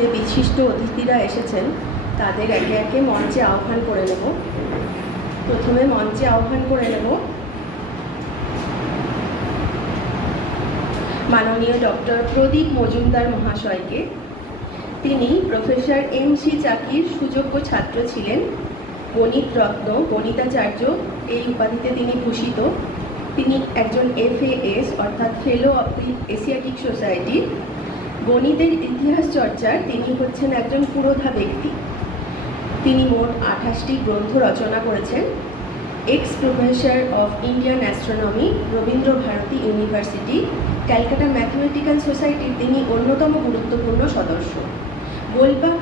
যে বিশিষ্ট অতিথিরা এসেছেন তাদের একে একে মঞ্চে আহ্বান করে নেব। প্রথমে মঞ্চে আহ্বান করে নেব মাননীয় ডক্টর প্রদীপ মজুমদার মহাশয়কে। তিনি প্রফেসর এম.সি. চাকির সুযোগ্য ছাত্র ছিলেন। গণিত রত্ন, গণিতাচার্য এই উপাধিতে তিনি ভূষিত। তিনি একজন FAS অর্থাৎ ফেলো অফ দি এশিয়াটিক সোসাইটি। গণিতের ইতিহাস চর্চার তিনি হচ্ছেন একজন পুরোধা ব্যক্তি। তিনি মোট 28টি গ্রন্থ রচনা করেছেন। Ex professor of Indian astronomy, Rabindra Bharati University, Calcutta Mathematical সোসাইটির তিনি অন্যতম গুরুত্বপূর্ণ সদস্য। গোলবাগ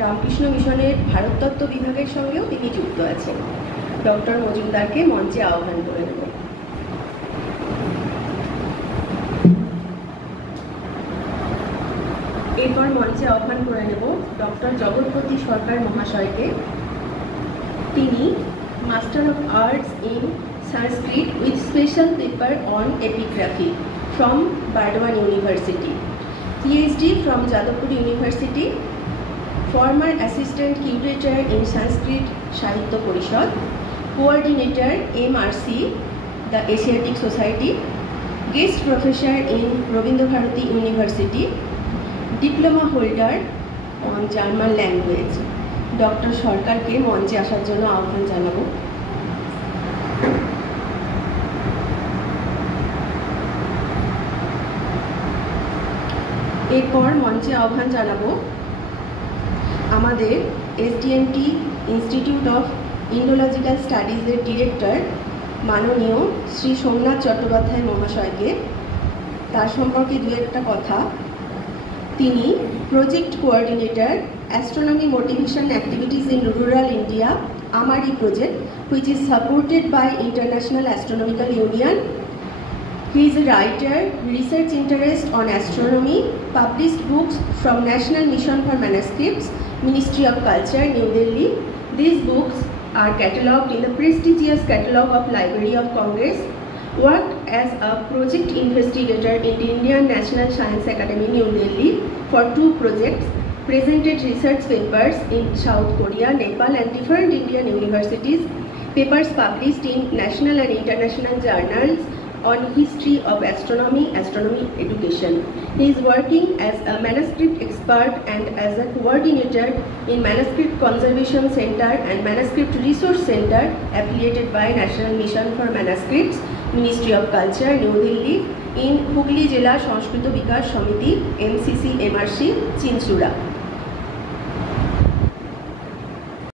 রামকৃষ্ণ মিশনের ভারততত্ত্ব বিভাগের সঙ্গেও তিনি যুক্ত আছেন। ডক্টর মজুমদারকে মঞ্চে আহ্বান করে নেব। এরপর মঞ্চে আহ্বান করে নেব ডক্টর জগৎপতি সরকার মহাশয়কে। তিনি master of arts in Sanskrit with special paper on epigraphy from Burdwan university, PhD from Jadavpur University, former assistant curator in Sanskrit Sahitya Parishad, coordinator MRC, the Asiatic Society, guest professor in Rabindra Bharati University, diploma holder on German language. Doctor সরকারকে মঞ্চে আসার জন্য আহ্বান জানাবো। এরপর মঞ্চে আহ্বান জানাবো আমাদের SDNT ইনস্টিটিউট অফ ইন্ডোলজিক্যাল স্টাডিজের ডিরেক্টর মাননীয় শ্রী সোমনাথ চট্টোপাধ্যায় মহাশয়কে। তার সম্পর্কে দু একটা কথা। তিনি project coordinator astronomy motivation activities in rural India, AMARI project, which is supported by International Astronomical Union. He is a writer, research interest on astronomy, published books from National Mission for Manuscripts, Ministry of Culture, New Delhi. These books are catalogued in the prestigious Catalogue of Library of Congress. Worked as a project investigator in the Indian National Science Academy, New Delhi for 2 projects. Presented research papers in South Korea, Nepal and different Indian universities. Papers published in national and international journals on history of astronomy, astronomy education. He is working as a manuscript expert and as a coordinator in Manuscript Conservation Center and Manuscript Resource Center affiliated by National Mission for Manuscripts, Ministry of Culture, New Delhi, in Hooghly Jela Sanskrito Vikas Samiti, MCC MRC, Chinchura.